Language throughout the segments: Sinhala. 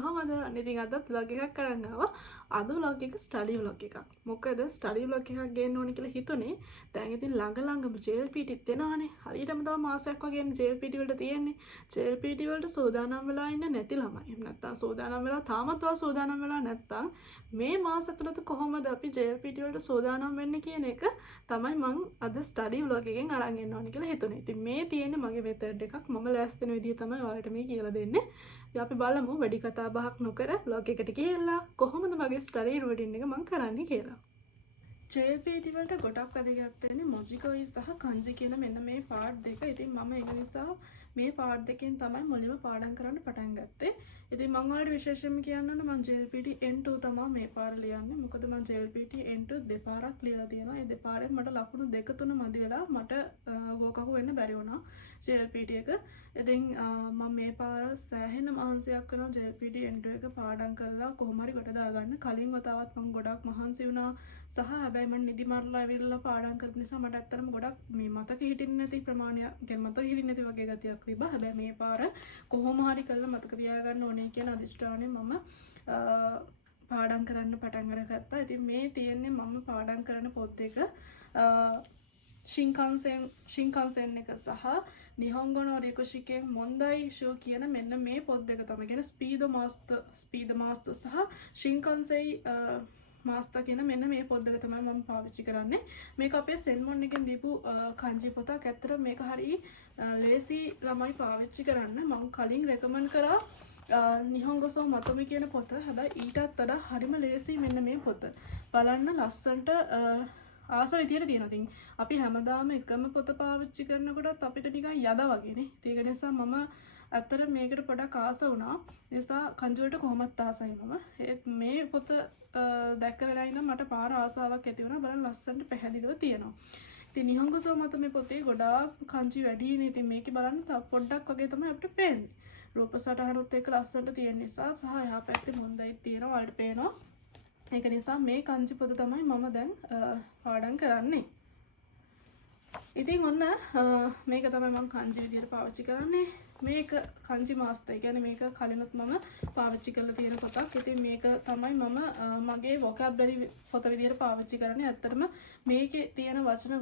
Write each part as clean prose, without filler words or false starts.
කොහමද? ඉතින් අදත් vlog එකක් අරන් ආවා. අද vlog එක ස්ටඩි vlog එකක්. මොකද ස්ටඩි vlog එකක් ගේන්න ඕනේ කියලා හිතුනේ. දැන් ඉතින් ළඟම JLPTත් එනවානේ. හරියටම තව මාසයක් වගේ JLPT වලට තියෙන්නේ. JLPT වලට සූදානම් වෙලා ඉන්න නැති ළමයි. එහෙම නැත්නම් සූදානම් වෙලා තාමත් සූදානම් වෙලා නැත්නම් මේ මාස තුනත කොහොමද අපි JLPT වලට සූදානම් වෙන්නේ කියන එක තමයි මම අද ස්ටඩි vlog එකෙන් අරන් එන්න ඕනේ කියලා හිතුනේ. ඉතින් මේ තියෙන්නේ මගේ මෙතඩ් එකක්. මම ලෑස්ති වෙන විදිහ තමයි ඔයාලට මේ කියලා දෙන්නේ. ඉතින් අපි බලමු වැඩි කතා බහක් නොකර vlog එකට ගිහලා කොහොමද මගේ ස්ටඩි රූටින් එක මම කරන්නේ කියලා. JLPT වලට ගොඩක් වැදගත් වෙන්නේ මොජිකෝයි සහ කන්ජි කියන මෙන්න මේ පාර්ට් දෙක. ඉතින් මම ඒ නිසා මේ පාර්ට් දෙකෙන් තමයි මුලින්ම පාඩම් කරන්න පටන් ගත්තේ. ඉතින් මම ඔයාලට විශේෂයෙන්ම කියන්න ඕන මම JLPT N2 තමයි මේ පාර ලියන්නේ. මොකද මම JLPT N2 දෙපාරක් ලියලා තියෙනවා. ඒ දෙපාරෙන් මට ලකුණු 2-3 මදි වෙලා මට ගෝකකු වෙන්න බැරි වුණා JLPT එක. ඉතින් මම මේ පාර සෑහෙන මහන්සියක් කරනවා JLPT N2 එක පාඩම් කරලා කොහොම හරි කොට දාගන්න. කලින් වතාවත් මම ගොඩක් මහන්සි වුණා. සහ හැබැයි මම නිදි මරලා ඇවිල්ලා පාඩම් කරපු නිසා මට ඇත්තටම ගොඩක් මේ මතක හිටින්නේ නැති ප්‍රමාණයක්, කියන්නේ මතක හිටින්නේ නැති වගේ ගතියක් තිබ්බා. හැබැයි මේ පාර කොහොම හරි කරලා මතක තියාගන්න ඕනේ කියන අදිෂ්ඨානයෙන් මම පාඩම් කරන්න පටන් අරගත්තා. ඉතින් මේ තියෙන්නේ මම පාඩම් කරන පොත් එක Shinkansen එක සහ Nihongo no Rikushike Mondai Sho කියන මෙන්න මේ පොත් දෙක තමයි. කියන්නේ Speed Master සහ Shinkansen මාස්ටර් කියන මෙන්න මේ පොත් දෙක තමයි මම පාවිච්චි කරන්නේ. මේක අපේ සෙන්මොන් එකෙන් දීපු kanji පොතක්. ඇත්තට මේක හරි ලේසි ළමයි පාවිච්චි කරන්න. මම කලින් රෙකමන්ඩ් කරා නිහොංගෝ සෝ මතොමි කියන පොත. හැබැයි ඊටත් වඩා හරිම ලේසි මෙන්න මේ පොත. බලන්න ලස්සනට ආස විදියට තියෙනවා. ඉතින් අපි හැමදාම එකම පොත පාවිච්චි කරනකොටත් අපිට නිකන් යද වගේනේ. ඒක නිසා මම ඇත්තට මේකට පොඩක් ආස වුණා. ඒ නිසා kanji වලට කොහොමත් ආසයි මම. ඒත් මේ පොත දැක්ක වෙලා ඉඳන් මට පාර ආසාවක් ඇති වුණා. බලන්න ලස්සනට පැහැදිලිව තියෙනවා. ඉතින් නිහොංගෝ සෝ මතොමි පොතේ ගොඩාක් kanji වැඩිනේ. ඉතින් මේකේ බලන්න තව පොඩ්ඩක් වගේ තමයි අපිට පේන්නේ. රූප සටහනුත් එක්ක ලස්සනට තියෙන නිසා සහ එහා පැත්තේ මොන්දයි තියෙනවා වලට පේනවා. ඒක නිසා මේ kanji පොත තමයි මම දැන් පාඩම් කරන්නේ. ඉතින් ඔන්න මේක තමයි මම kanji විදියට පාවිච්චි කරන්නේ. මේක kanji master. කියන්නේ මේක කලිනුත් මම පාවිච්චි කරලා තියෙන පොතක්. ඉතින් මේක තමයි මම මගේ vocabulary පොත විදියට පාවිච්චි කරන්නේ. ඇත්තටම මේකේ තියෙන වචන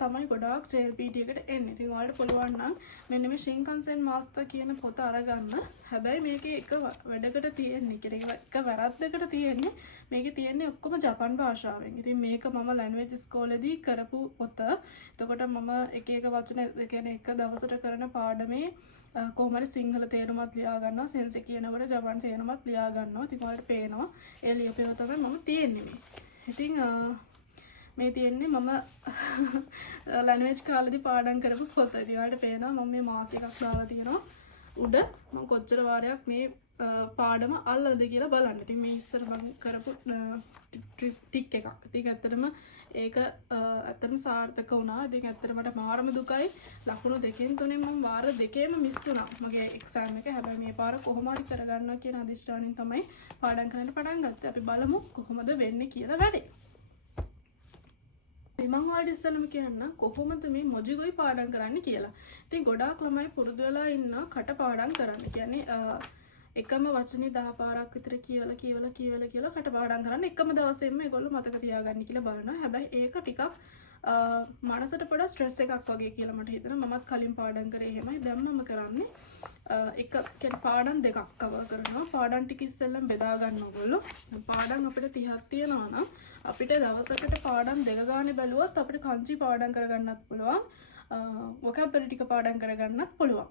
තමයි ගොඩාක් JLPT එකට එන්නේ. ඉතින් ඔයාලට පුළුවන් නම් මෙන්න මේ Shinkansen master කියන පොත අරගන්න. හැබැයි මේකේ එක වැඩකට තියෙන්නේ. කියන්නේ එක වැරද්දකට තියෙන්නේ. මේකේ තියෙන්නේ ඔක්කොම ජපන් භාෂාවෙන්. ඉතින් මේක මම language ස්කෝලේදී කරපු පොත. එතකොට මම එක වචන කියන්නේ එක දවසට කරන පාඩමේ කොහොම හරි සිංහල තේරුමත් ලියා ගන්නවා, සෙන්සෙ කියනකොට ජපන් තේරුමත් ලියා ගන්නවා. ඉතින් ඔයාලට පේනවා ඒ ලියපේව තමයි මම තියෙන්නේ මේ. ඉතින් මේ තියෙන්නේ මම language කාලේදී පාඩම් කරපු පොත. ඉතින් ඔයාලට පේනවා මම මේ මාක් එකක් දාලා තියෙනවා උඩ. මම කොච්චර වාරයක් මේ පාඩම අල්ලද කියලා බලන්න. ඉතින් මේ ඉස්සර මම කරපු ටික් එකක්. ඉතින් ඇත්තටම ඒක ඇත්තටම සාර්ථක වුණා. ඉතින් ඇත්තට මට මාරම දුකයි. ලකුණු 2-3 මම වාර දෙකේම මිස් වුණා මගේ එක්සෑම් එක. හැබැයි මේ පාර කොහොම හරි කරගන්නවා කියන අදිෂ්ඨානයෙන් තමයි පාඩම් කරන්න පටන් ගත්තේ. අපි බලමු කොහොමද වෙන්නේ කියලා වැඩේ. මම ඔයාලට ඉස්සෙල්ලාම කියන්න කොහොමද මේ මොජිගොයි පාඩම් කරන්න කියලා. ඉතින් ගොඩාක් ළමයි පුරුදු වෙලා ඉන්න කට පාඩම් කරන්න. කියන්නේ එකම වචනේ 10 පාරක් විතර කියවලා කටපාඩම් කරන්න එකම දවසෙම ඒගොල්ලෝ මතක තියාගන්න කියලා බලනවා. හැබැයි ඒක ටිකක් මනසට පොඩ ස්ට්‍රෙස් එකක් වගේ කියලා මට හිතෙනවා. මමත් කලින් පාඩම් කරේ එහෙමයි. දැන් මම කරන්නේ එක කියන්නේ පාඩම් දෙකක් කවර් කරනවා. පාඩම් ටික ඉස්සෙල්ලම බෙදා ගන්න ඕගොල්ලෝ. පාඩම් අපිට 30ක් තියෙනවා නම් අපිට දවසකට පාඩම් දෙක ගානේ බැලුවොත් අපිට kanji පාඩම් කරගන්නත් පුළුවන්. vocabulary ටික පාඩම් කරගන්නත් පුළුවන්.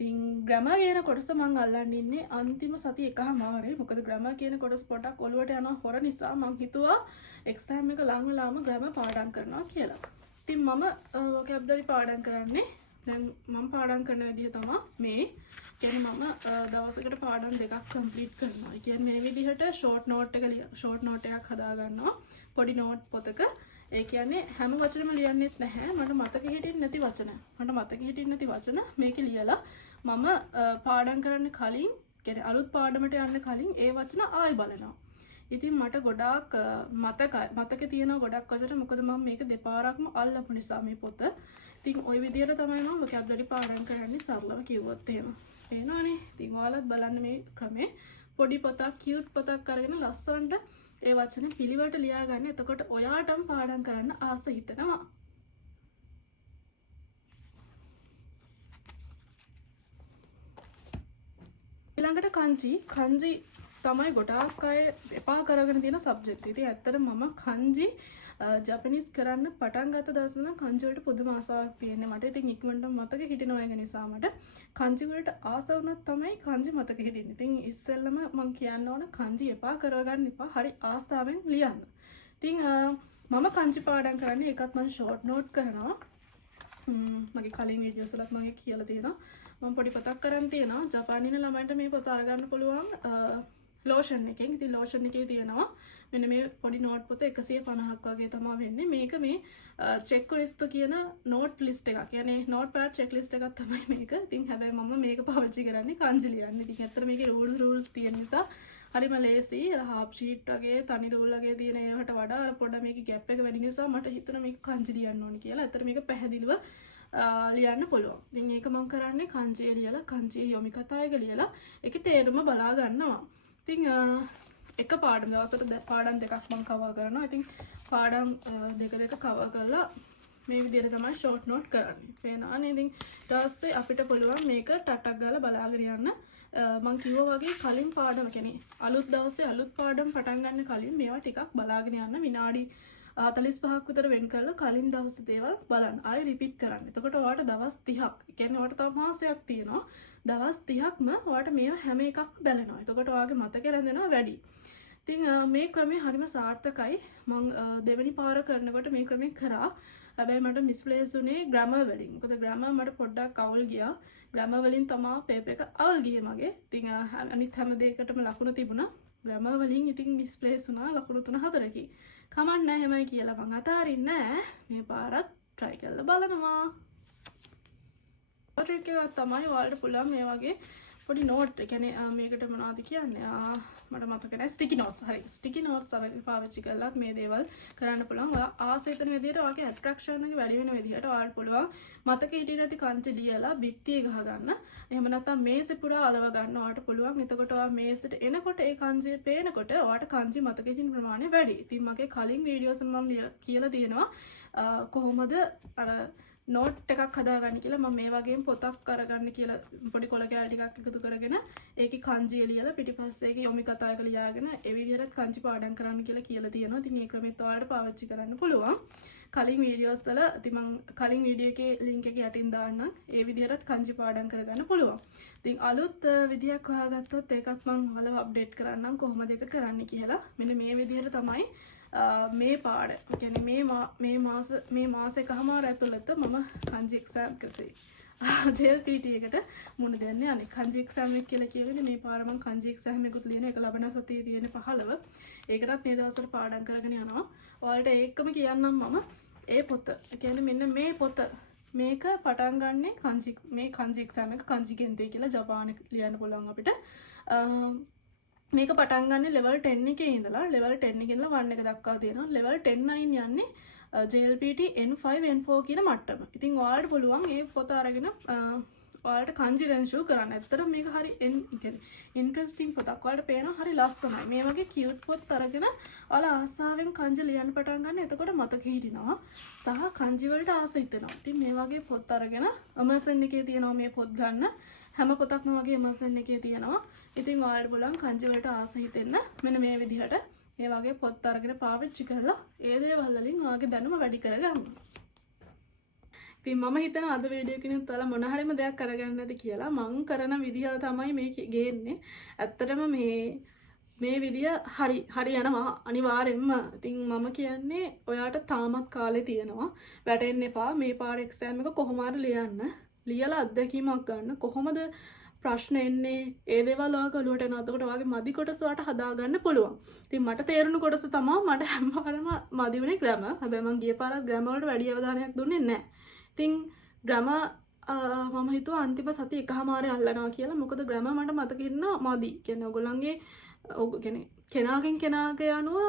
ඉතින් ග්‍රැමර් කියන කොටස මම අල්ලන්න ඉන්නේ අන්තිම සති එකමාරේ. මොකද ග්‍රැමර් කියන කොටස පොඩක් ඔලුවට යනවා හොර නිසා මම හිතුවා එක්සෑම් එක ලඟ වෙලාම ග්‍රැමර් පාඩම් කරනවා කියලා. ඉතින් මම vocabulary පාඩම් කරන්නේ දැන් මම පාඩම් කරන විදිහ තමයි මේ. කියන්නේ මම දවසකට පාඩම් දෙකක් කම්ප්ලීට් කරනවා. ඒ කියන්නේ මේ විදිහට ෂෝට් නෝට් එකක් හදා ගන්නවා. පොඩි නෝට් පොතක. ඒ කියන්නේ හැම වචනෙම ලියන්නෙත් නැහැ. මට මතක හිටින්නේ නැති වචන මේකේ ලියලා මම පාඩම් කරන්න කලින් කියන්නේ අලුත් පාඩමට යන්න කලින් ඒ වචන ආයෙ බලනවා. ඉතින් මට ගොඩාක් මතක තියෙනවා ගොඩක් වචන. මොකද මම මේක දෙපාරක්ම අල්ලපු නිසා මේ පොත. ඉතින් ওই විදිහට තමයි මම vocabulary පාඩම් කරන්නේ සරලව කිව්වොත් එහෙම. පේනවනේ. ඉතින් ඔයාලත් බලන්න මේ ක්‍රමේ පොඩි පොතක් කියුට් පොතක් අරගෙන ලස්සනට ඒ වචන පිළිවෙලට ලියා ගන්න. එතකොට ඔයාටම පාඩම් කරන්න ආස හිතෙනවා. ඊළඟට කංජි තමයි ගොඩාක් අය එපා කරගෙන තියෙන සබ්ජෙක්ට්. ඉතින් ඇත්තටම මම කංජි ජපනීස් කරන්න පටන් ගත්ත දවස් ඉඳන් කංජි වලට පුදුම ආසාවක් තියෙනවා මට. ඉතින් ඉක්මනට මතක හිටිනවා ඒක නිසා මට කංජි වලට ආස වුණත් තමයි කංජි මතක හිටින්නේ. ඉතින් ඉස්සෙල්ලම මම කියන්න ඕන කංජි එපා කරගන්න එපා. හරි ආසාවෙන් ලියන්න. ඉතින් මම කංජි පාඩම් කරන්නේ ඒකත් මම ෂෝට් නෝට් කරනවා. මගේ කලින් වීඩියෝස් වලත් මම කියලා තියෙනවා. මම පොඩි පොතක් කරන් තියෙනවා. ජපානීන ළමයින්ට මේ පොත අරගන්න පුළුවන් ලෝෂන් එකෙන්. ඉතින් ලෝෂන් එකේ තියෙනවා මෙන්න මේ පොඩි නෝට් පොත 150ක් වගේ තමයි වෙන්නේ. මේක මේ චෙක් ලිස්ට් කියන නෝට් ලිස්ට් එකක්. يعني නෝට් පැඩ් චෙක් ලිස්ට් එකක් තමයි මේක. ඉතින් හැබැයි මම මේක පාවිච්චි කරන්නේ කංජි ලියන්න. ඉතින් ඇත්තට මේකේ රූල්ස් තියෙන නිසා හරිම ලේසි. හාෆ් ෂීට් වගේ තනි රූල් වගේ තියෙන ඒවට වඩා අර පොඩ මේකේ ગેප් එක වැඩි නිසා මට හිතුණා මේක කංජි ලියන්න ඕනේ කියලා. ඇත්තට මේක පැහැදිලිව ලියන්න පුළුවන්. ඉතින් ඒක මම කරන්නේ කංජිය ලියලා කංජිය යොමි කතා එක ලියලා ඒකේ තේරුම බලා ගන්නවා. ඉතින් එක පාඩම් දවසට පාඩම් දෙකක් මම කවර් කරනවා. ඉතින් පාඩම් දෙක කවර් කරලා මේ විදිහට තමයි ෂෝට් නෝට් කරන්නේ. පේනවනේ. ඉතින් ඊට පස්සේ අපිට පුළුවන් මේක ටටක් ගාලා බලාගෙන යන්න. මම කිව්වා වගේ කලින් පාඩම කියන්නේ අලුත් දවසේ අලුත් පාඩම් පටන් ගන්න කලින් මේවා ටිකක් බලාගෙන යන්න විනාඩි 45ක් විතර වෙන් කරලා කලින් දවසේ දේවල් බලන්න. ආයෙ රිපීට් කරන්න. එතකොට ඔයාලට දවස් 30ක්, කියන්නේ ඔයාලට තව මාසයක් තියෙනවා. දවස් 30ක්ම ඔයාලට මේවා හැම එකක්ම බලනවා. එතකොට ඔයාගේ මතකේ රැඳෙනවා වැඩි. ඉතින් මේ ක්‍රමය හරිම සාර්ථකයි. මම දෙවෙනි පාර කරනකොට මේ ක්‍රමය කරා. හැබැයි මට මිස්ප්ලේස් උනේ ග්‍රැමර් වලින්. මොකද ග්‍රැමර් මට පොඩ්ඩක් අවුල් ගියා. ග්‍රැමර් වලින් තමයි පේපර් එක අවුල් ගියේ මගේ. ඉතින් අනිත් හැම දෙයකටම ලකුණු තිබුණා. ග්‍රැමර් වලින් ඉතින් මිස්ප්ලේස් වුණා ලකුණු 3-4කින්. කමක් නැහැ හැමයි කියලා මං අතාරින්නේ නැහැ. මේ පාරත් try කරලා බලනවා. ට්‍රික් එකක් තමයි ඔයාලට පුළුවන් මේ වගේ පොඩි නෝට්, ඒ කියන්නේ මේකට මොනවද කියන්නේ? මට මතක නැහැ. ස්ටිකි නෝට්ස්. හරි. ස්ටිකි නෝට්ස් අරගෙන පාවිච්චි කළාත් මේ දේවල් කරන්න පුළුවන්. ඔයා ආසෙතන විදිහට ඔයාගේ ඇට්‍රැක්ෂන් එක වැඩි වෙන විදිහට ඔයාලට පුළුවන් මතක හිටියේ නැති කංචි ලියලා බිත්තියේ ගහ ගන්න. එහෙම නැත්නම් මේසෙ පුරා අලව ගන්න ඔයාලට පුළුවන්. එතකොට ඔයා මේසෙට එනකොට ඒ කංචි පේනකොට ඔයාලට කංචි මතක හිටින ප්‍රමාණය වැඩි. ඉතින් මගේ කලින් වීඩියෝස් මම කියලා තියෙනවා කොහොමද අර නෝට් එකක් හදාගන්න කියලා. මම මේ වගේම පොතක් අරගන්න කියලා පොඩි කොළ කෑලි ටිකක් එකතු කරගෙන ඒකේ කංජිය ලියලා පිටිපස්සේ ඒකේ යොමි කතා එක ලියාගෙන ඒ විදිහට කංචි පාඩම් කරන්න කියලා තියෙනවා. ඉතින් මේ ක්‍රමෙත් ඔයාලට පාවිච්චි කරන්න පුළුවන්. කලින් වීඩියෝස් වල ඉතින් මම කලින් වීඩියෝ එකේ link එක යටින් දාන්නම්. ඒ විදිහට කංචි පාඩම් කරගන්න පුළුවන්. ඉතින් අලුත් විදියක් හොයාගත්තොත් ඒකත් මම ඔයාලව අප්ඩේට් කරන්නම් කොහොමද ඒක කරන්න කියලා. මෙන්න මේ විදිහට තමයි මේ පාඩ, කියන්නේ මේ මාස එකමාර ඇතුළත මම කංජි එක්සෑම් කරේ. JLPT එකට මුණ දෙන්නේ අනේ කංජි එක්සෑම් එක කියලා කියන්නේ මේ පාර මම කංජි එක්සෑම් එකකුත් ලියන එක ලබන සතියේ තියෙන 15. ඒකටත් මේ දවස්වල පාඩම් කරගෙන යනවා. ඔයාලට ඒකම කියන්නම් මම ඒ පොත. කියන්නේ මෙන්න මේ පොත. මේක පටන් ගන්නෙ මේ කංජි එක්සෑම් එක කංජි ගෙන්තේ කියලා ජපානයේ ලියන්න පුළුවන් අපිට. මේක පටන් ගන්න level 10 එකේ ඉඳලා level 10 එකේ ඉඳලා 1 එක දක්වා තියෙනවා. level 10 9 යන්නේ JLPT N5 N4 කියන මට්ටම. ඉතින් ඔයාලට පුළුවන් මේ පොත අරගෙන ඔයාලට කංජි රෙන්ෂු කරන්න. ඇත්තටම මේක හරි ඉන්ටරෙස්ටිං පොතක්. ඔයාලට පේනවා හරි ලස්සනයි. මේ වගේ කියුට් පොත් අරගෙන ඔයාලා ආසාවෙන් කංජි ලියන්න පටන් ගන්න. එතකොට මතක හිටිනවා. සහ කංජි වලට ආස හිතෙනවා. ඉතින් මේ වගේ පොත් අරගෙන Amazon එකේ තියෙනවා මේ පොත් ගන්න. හැම පොතක්ම වගේ Amazon එකේ තියෙනවා. ඉතින් ඔයාලට බලන්න කංජි වලට ආස හිතෙන්න මෙන්න මේ විදිහට මේ වගේ පොත් අරගෙන පාවිච්චි කරලා ඒ දේවල් වලින් ඔයාගේ දැනුම වැඩි කරගන්න. ඉතින් මම හිතනවා අද වීඩියෝ එකකින් ඔයාලා මොන හරිම දෙයක් අරගන්න ඇති කියලා. මම කරන විදිහ තමයි මේ ගේන්නේ. ඇත්තටම මේ විදිය හරි යනවා අනිවාර්යෙන්ම. ඉතින් මම කියන්නේ ඔයාට තාමත් කාලේ තියෙනවා. වැටෙන්න එපා. මේ පාර එක්සෑම් එක කොහොම හරි ලියන්න. ලියලා අත්දැකීමක් ගන්න. කොහොමද ප්‍රශ්න එන්නේ? ඒ දේවල් ඔයාගේ ඔලුවට එනවා. එතකොට ඔයාගේ මදි කොටස ඔයාට හදාගන්න පුළුවන්. ඉතින් මට තේරුණු කොටස තමයි මට හැම පාරම මදි වුණේ ග්‍රැමර්. හැබැයි මම ගිය පාරත් ග්‍රැමර් වලට වැඩි අවධානයක් දුන්නේ නැහැ. ඉතින් ග්‍රැමර් මම හිතුවා අන්තිම සති එකමාරේ අල්ලනවා කියලා. මොකද ග්‍රැමර් මට මතක ඉන්න මදි. කියන්නේ ඔයගොල්ලන්ගේ කියන්නේ කෙනාගෙන් කෙනාගේ අනුව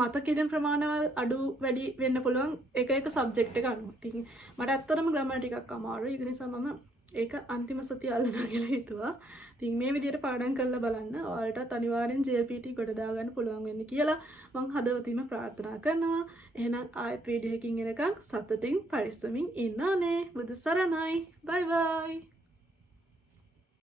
මතක ඉන්න ප්‍රමාණවල් අඩු වැඩි වෙන්න පුළුවන් එක සබ්ජෙක්ට් එක අනුව. ඉතින් මට ඇත්තටම ග්‍රැමර් ටිකක් අමාරුයි. ඒක නිසා මම ඒක අන්තිම සතිය අල්ලනවා කියලා හිතුවා. ඉතින් මේ විදිහට පාඩම් කරලා බලන්න. ඔයාලටත් අනිවාර්යෙන් JLPT ගොඩ දාගන්න පුළුවන් වෙන්න කියලා මම හදවතින්ම ප්‍රාර්ථනා කරනවා. එහෙනම් ආයෙත් වීඩියෝ එකකින් එනකන් සතුටින් පරිස්සමින් ඉන්න ඕනේ. බුදු සරණයි. බයි බයි.